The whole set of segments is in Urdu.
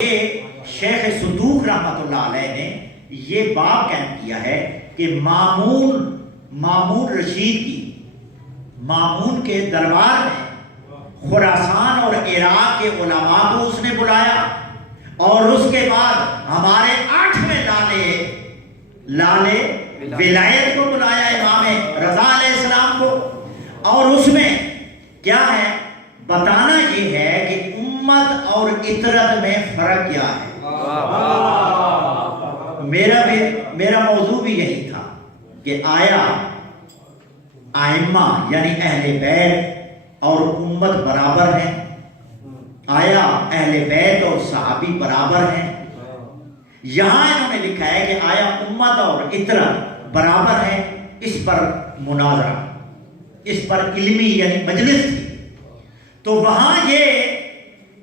شیخ صدوق رحمۃ اللہ علیہ نے یہ باب قائم کیا ہے کہ مامون رشید کی مامون کے دربار میں خراسان اور عراق کے علماء کو اس نے بلایا، اور اس کے بعد ہمارے 8ویں لالے ولایت کو بلایا، امام رضا علیہ السلام کو، اور اس میں کیا ہے بتانا یہ ہے کہ امت اور اطرت میں فرق کیا ہے۔ میرا موضوع بھی یہی تھا کہ آیا ائمہ یعنی اہل بیت اور امت برابر ہیں، آیا اہل بیت اور صحابی برابر ہیں؟ یہاں انہوں نے لکھا ہے کہ آیا امت اور اطرت برابر ہیں؟ اس پر مناظرہ، اس پر علمی یعنی مجلس تھی۔ تو وہاں یہ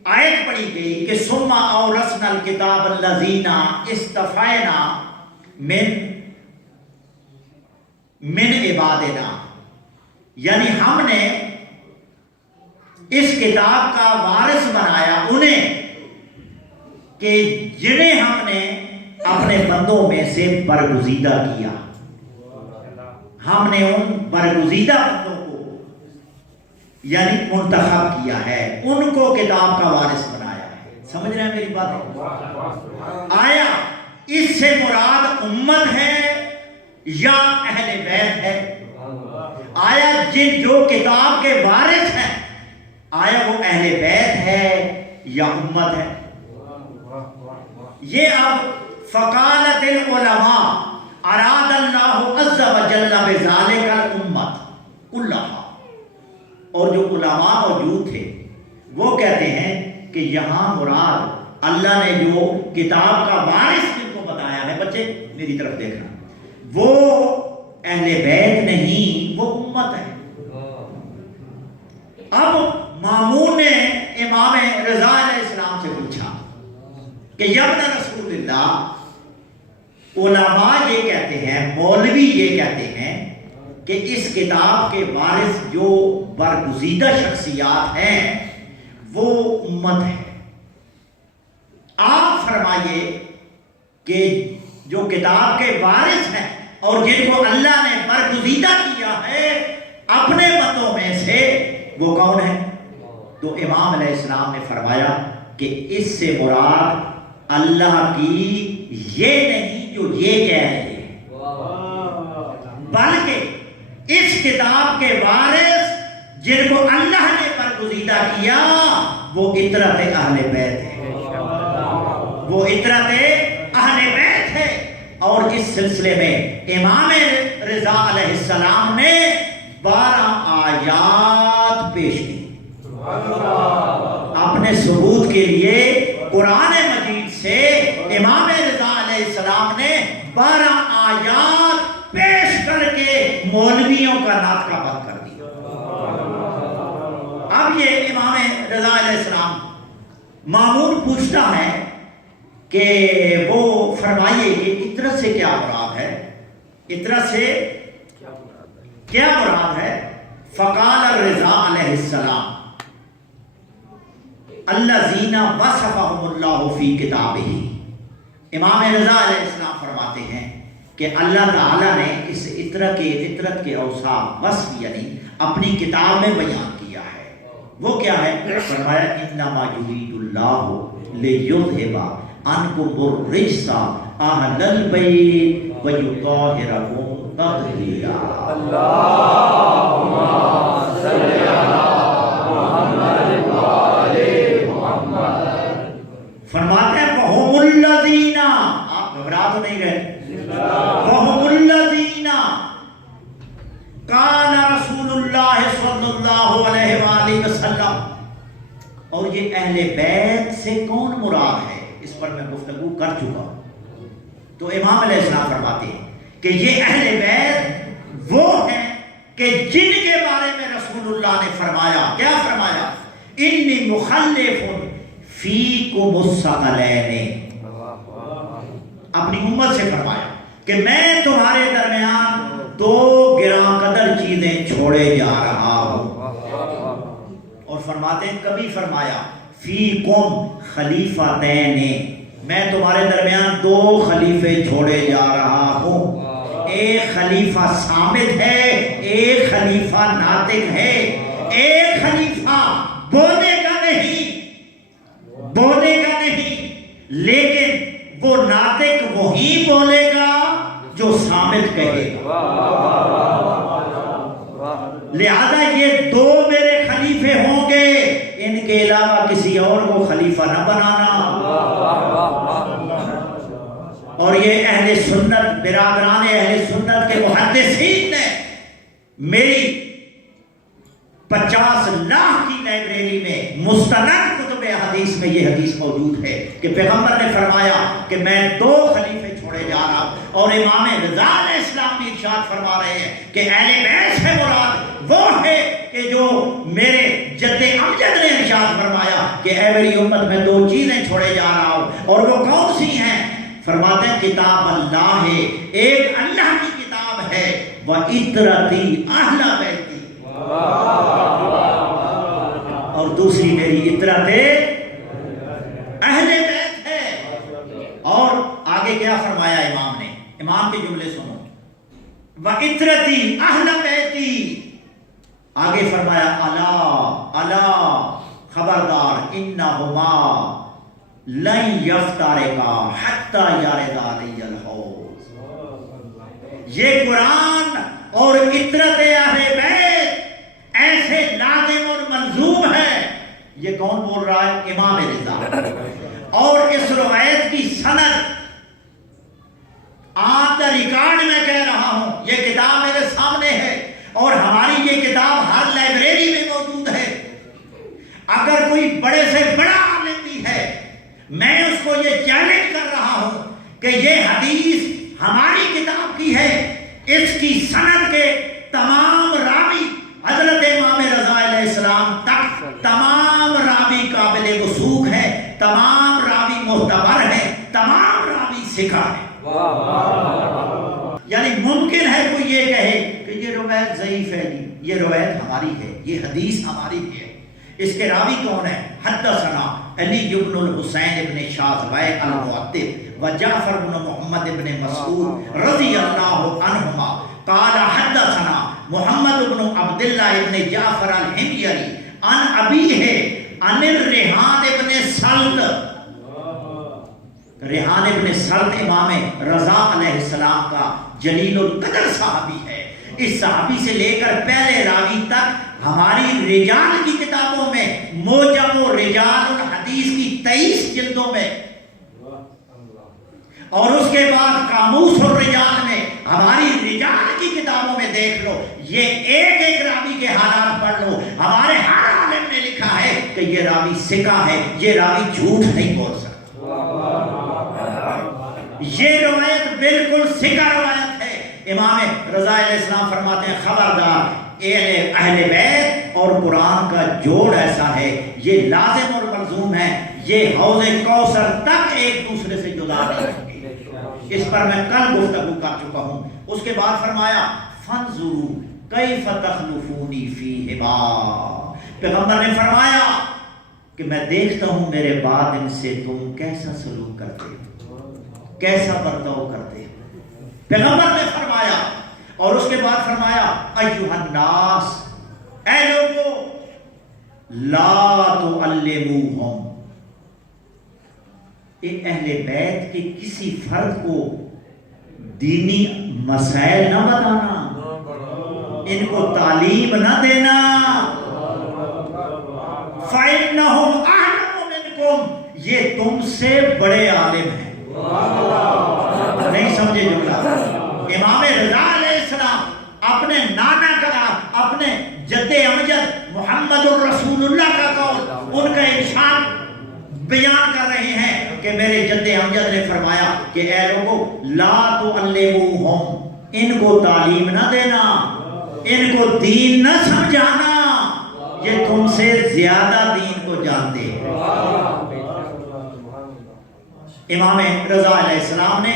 آیت پڑھی گئی کہ ثم اورثنا الکتاب الذین اصطفینا من عبادنا، یعنی ہم نے اس کتاب کا وارث بنایا انہیں کہ جنہیں ہم نے اپنے بندوں میں سے برگزیدہ کیا۔ ہم نے ان برگزیدہ بندوں کو یعنی منتخب کیا ہے، ان کو کتاب کا وارث بنایا ہے۔ سمجھ رہے ہیں میری بات؟ آیا اس سے مراد امت ہے یا اہل بیت ہے؟ آیا جو کتاب کے وارث ہیں آیا وہ اہل بیت ہے یا امت ہے؟ یہ اب فقالت العلماء اراد اللہ عز وجل بذلک الامت کلھا، اور جو علماء موجود تھے وہ کہتے ہیں کہ یہاں مراد اللہ نے جو کتاب کا وارث جن کو بتایا ہے، بچے میری طرف دیکھنا، وہ اہل بیت نہیں، وہ امت ہے۔ اب مامون نے امام رضا علیہ السلام سے پوچھا کہ یا ابن رسول اللہ، علماء یہ کہتے ہیں، مولوی یہ کہتے ہیں کہ اس کتاب کے وارث جو برگزیدہ شخصیات ہیں وہ امت ہے۔ آپ فرمائیے کہ جو کتاب کے وارث ہیں اور جن کو اللہ نے برگزیدہ کیا ہے اپنے بندوں میں سے، وہ کون ہے؟ تو امام علیہ السلام نے فرمایا کہ اس سے مراد اللہ کی یہ نہیں جو یہ کہہ رہے ہیں، بلکہ اس کتاب کے وارث جن کو اللہ نے برگزیدہ کیا وہ اطرت اہل بیت ہے، وہ اطرت اہل بیت ہے۔ اور اس سلسلے میں امام رضا علیہ السلام نے 12 آیات پیش کی اپنے ثبوت کے لیے۔ قرآن مجید سے امام رضا علیہ السلام نے 12 آیات پیش کر کے مولویوں کا ناطقہ بند کر دیا۔ اب یہ امام رضا علیہ السلام مامون پوچھتا ہے کہ وہ فرمائیے کہ اطرت سے کیا مراد ہے؟ اطرت سے کیا مراد ہے؟ فقال الرضا علیہ السلام الذین وصفهم اللہ فی کتابہ، امام رضا علیہ السلام فرماتے ہیں کہ اللہ تعالیٰ نے اس اطرت کے اوصاف وصف یعنی اپنی کتاب میں بیان کیا ہے۔ وہ کیا ہے؟ فرمایا انما یرید اللہ لیذھب عنکم الرجس اہل البیت ویطہرکم تطہیرا۔ اللہم صلی علی محمد وآل محمد۔ فرماتے ہیں وَهُمُ الَّذِينَ، آپ گھبرا تو نہیں گئے، وَهُمُ الَّذِينَ قَالَ رسول اللہ صلی اللہ علیہ وآلہ وسلم۔ اور یہ اہل بیت سے کون مراد ہے؟ اس پر میں گفتگو کر چکا ہوں۔ تو امام علیہ السلام فرماتے ہیں کہ یہ اہل بیت وہ ہیں کہ جن کے بارے میں رسول اللہ نے فرمایا، کیا فرمایا؟ انی مخلف فیکم الثقلین، اپنی امت سے فرمایا کہ میں تمہارے درمیان 2 گراں قدر چیزیں چھوڑے جا رہا ہوں۔ اور فرماتے ہیں کبھی فرمایا فیکم خلیفتین، میں تمہارے درمیان 2 خلیفے چھوڑے جا رہا ہوں، ایک خلیفہ ثابت ہے، ایک خلیفہ ناطق ہے۔ ایک خلیفہ بولے گا نہیں، لیکن وہ ناطق وہی بولے گا جو ثابت کہے گا۔ لہذا یہ 2 میرے خلیفے ہوں گے، ان کے علاوہ کسی اور کو خلیفہ نہ بنانا۔ اور یہ اہل سنت، برادران اہل سنت کے محدثین نے میری 50 لاکھ کی لائبریری میں مستند کتب حدیث میں یہ حدیث موجود ہے کہ پیغمبر نے فرمایا کہ میں 2 خلیفے چھوڑے جا رہا ہوں، اور امام رضا علیہ السلام بھی ارشاد فرما رہے ہیں کہ اہل بیت سے مراد وہ ہے کہ جو میرے جد امجد نے ارشاد فرمایا کہ اے میری امت میں 2 چیزیں چھوڑے جا رہا ہوں، اور وہ کون سی ہیں؟ فرماتے ہیں کتاب اللہ ہے، ایک اللہ کی کتاب ہے، وَإِطْرَتِي أَهْلَ بَيْتِي، اور دوسری میری اطرت اہل بیت ہے۔ اور آگے کیا فرمایا امام نے؟ امام کے جملے سنو، وَإِطْرَتِي أَهْلَ بَيْتِي، آگے فرمایا الا خبردار، انہما لن یفترقا حتی یرد علی الحوض، یہ قرآن اور اطرت اہل بیت ایسے لازم اور ملزوم ہے۔ یہ کون بول رہا ہے؟ امام رضا۔ اور اس روایت کی سند آن دا ریکارڈ میں کہہ رہا ہوں، یہ کتاب میرے سامنے ہے، اور ہماری یہ کتاب ہر لائبریری میں موجود ہے۔ اگر کوئی بڑے سے بڑا عالم بھی ہے، میں اس کو یہ چیلنج کر رہا ہوں کہ یہ حدیث ہماری کتاب کی ہے، اس کی سند کے تمام راوی حضرت امام رضا علیہ السلام تک تمام راوی قابل وثوق ہیں، تمام راوی معتبر ہیں، تمام راوی ثقہ ہیں۔ یعنی ممکن ہے کوئی یہ کہے کہ یہ روایت ضعیف ہے، یہ روایت ہماری ہے، یہ حدیث ہماری ہے۔ اس کے راوی کون ہے؟ حدثنا علی بن الحسین بن شاذبہ المؤدب و جعفر بن محمد بن مسعود رضی اللہ عنہما قال حدثنا محمد بن عبداللہ بن جعفر الحميري عن ابیہ عن الریحان بن سلط، ریحان ابن سلط امام رضا علیہ السلام کا جلیل القدر صحابی ہے۔ اس صحابی سے لے کر پہلے راوی تک ہماری رجال کی کتابوں میں، موجم و رجال الحدیث کی 23 جلدوں میں، اور اس کے بعد قاموس الرجال میں، ہماری رجال کی کتابوں میں دیکھ لو، یہ ایک ایک راوی کے حالات پڑھ لو، ہمارے ہر عالم نے لکھا ہے کہ یہ راوی ثقہ ہے، یہ راوی جھوٹ نہیں بول سکتا۔ یہ روایت بالکل ثقہ روایت ہے۔ امام رضا علیہ السلام فرماتے ہیں خبردار، اہل بیت اور قرآن کا جوڑ ایسا ہے، یہ لازم اور ملزوم ہے، یہ حوض کوثر تک ایک دوسرے سے جدا نہیں ہوگی۔ اس پر میں کل گفتگو کر چکا ہوں۔ اس کے بعد فرمایا فانظروا کیف تخلفونی فیہما، پیغمبر نے فرمایا کہ میں دیکھتا ہوں میرے بعد ان سے تم کیسا سلوک کرتے ہو، کیسا برتاؤ کرتے ہو۔ پیغمبر نے فرمایا، اور اس کے بعد فرمایا ایھا الناس، اے لوگو لا تعلموہم، اہل بیت کے کسی فرد کو دینی مسائل نہ بتانا، ان کو تعلیم نہ دینا، فَإِنَّهُمْ أَعْلَمُ مِنْكُمْ، یہ تم سے بڑے عالم ہیں۔ نہیں سمجھے جملہ؟ امام رضا علیہ السلام اپنے نانا کا، اپنے جد امجد محمد الرسول اللہ کا قول، ان کا ارشاد بیان کر رہے ہیں کہ میرے جد امجد نے فرمایا کہ اے لوگو لا تعلموہم، ان کو تعلیم نہ دینا، ان کو دین نہ سمجھانا، یہ تم سے زیادہ دین کو جانتے ہیں۔ امام رضا علیہ السلام نے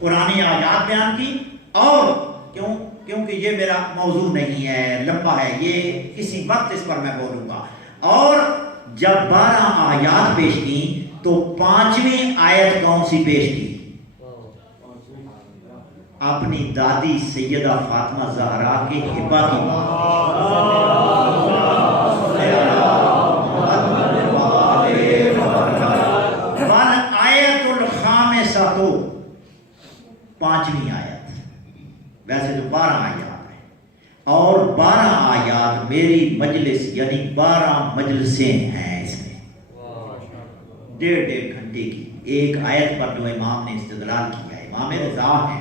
قرآنی آیات بیان کی، اور کیونکہ یہ میرا موضوع نہیں ہے، لمبا ہے، یہ کسی وقت اس پر میں بولوں گا، اور جب 12 آیات پیش کی تو 5ویں آیت کون سی پیش کی؟ اپنی دادی سیدہ فاطمہ زہرا کے ہبہ کی والآیت الخامسہ تو 5ویں آیت، ویسے تو 12 آیات ہیں، اور 12 آیات میری مجلس یعنی 12 مجلسیں ہیں اس میں، 1.5 گھنٹے کی ایک آیت پر جو امام نے استدلال کیا ہے۔ امام رضا ہے،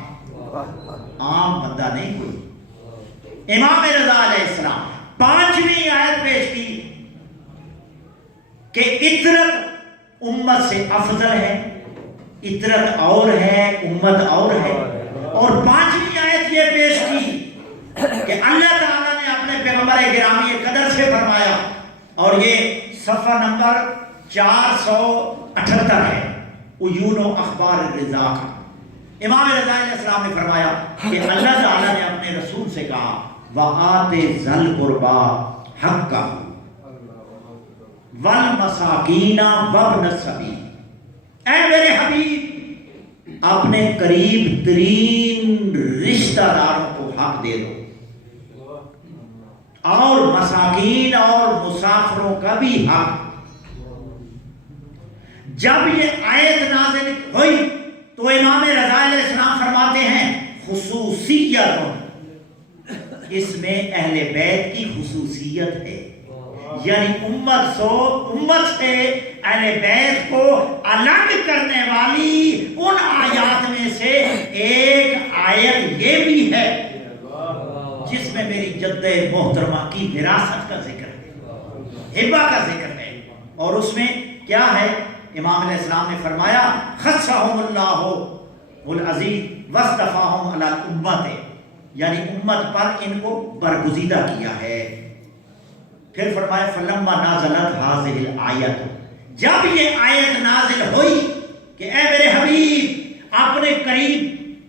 عام بندہ نہیں کوئی، امام رضا علیہ السلام 5ویں آیت پیش کی کہ عطرت امت سے افضل ہے، عطرت اور ہے، امت اور ہے، اور 5ویں آیت یہ پیش کی کہ اللہ تعالیٰ نے اپنے پیغمبر گرامی قدر سے فرمایا، اور یہ صفحہ نمبر 478 ہے، عیون و اخبار الرضا کا۔ امام رضا علیہ السلام نے فرمایا کہ اللہ تعالیٰ نے اپنے رسول سے کہا وَآتِ ذَا الْقُرْبَى حَقَّهُ وَالْمَسَاكِينَ وَابْنَ السَّبِيلِ، اے میرے حبیب اپنے قریب ترین رشتہ داروں کو حق دے دو، اور مساکین اور مسافروں کا بھی حق۔ جب یہ آیت نازل ہوئی تو امام رضا علیہ السلام فرماتے ہیں خصوصیت، اس میں اہل بیت کی خصوصیت ہے، یعنی امت سے اہل بیت کو الگ کرنے والی ان آیات میں سے ایک آیت یہ بھی ہے جس میں میری جد محترمہ کی وراثت کا ذکر ہے، ہبہ کا ذکر ہے، اور اس میں کیا ہے؟ امام علیہ السلام نے فرمایا خصّہم اللہ العزیز واصطفاہم علی الامت، یعنی امت پر ان کو برگزیدہ کیا ہے۔ پھر فرمایا فلما نازلت هذه الآیت، جب یہ آیت نازل ہوئی کہ اے میرے حبیب اپنے قریب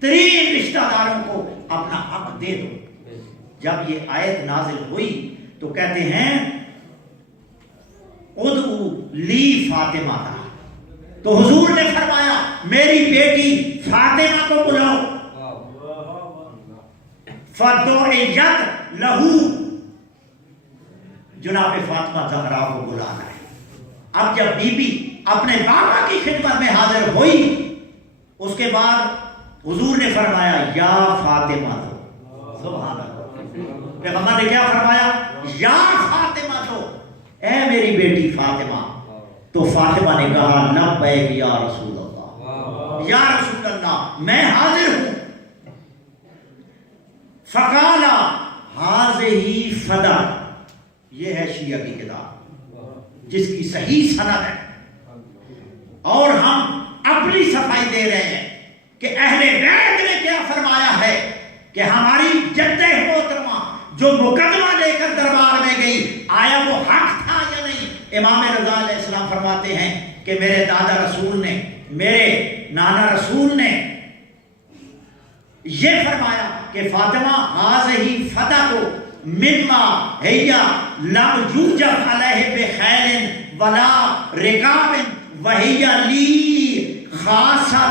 ترین رشتہ داروں کو اپنا حق دے دو، جب یہ آیت نازل ہوئی تو کہتے ہیں ادعو لی فاطمہ، تو حضور نے فرمایا میری بیٹی فاطمہ کو بلاؤ، فدعیت لہو، جناب فاطمہ زہرا کو بلانا ہے۔ اب جب بی بی اپنے بابا کی خدمت میں حاضر ہوئی، اس کے بعد حضور نے فرمایا یا فاطمہ، سبحان اللہ، پیغمبر نے کیا فرمایا؟ یا فاطمہ، تو اے میری بیٹی فاطمہ۔ تو فاطمہ نے کہا لبیک یا رسول اللہ، یا رسول اللہ میں حاضر ہوں۔ فقال ہذہ فدا، یہ ہے شیعہ کی کتاب جس کی صحیح سند ہے، اور ہم اپنی صفائی دے رہے ہیں کہ اہل بیت نے کیا فرمایا ہے کہ ہماری جد محترمہ جو مقدمہ لے کر دربار میں گئی آیا وہ حق تھا یا نہیں؟ امام رضا علیہ السلام فرماتے ہیں کہ میرے دادا رسول نے، میرے نانا رسول نے یہ فرمایا کہ فاطمہ ہذہ فدا کو مما ہیا لم یوجب علیہ بخیل ولا رکاب وہی لی خاصہ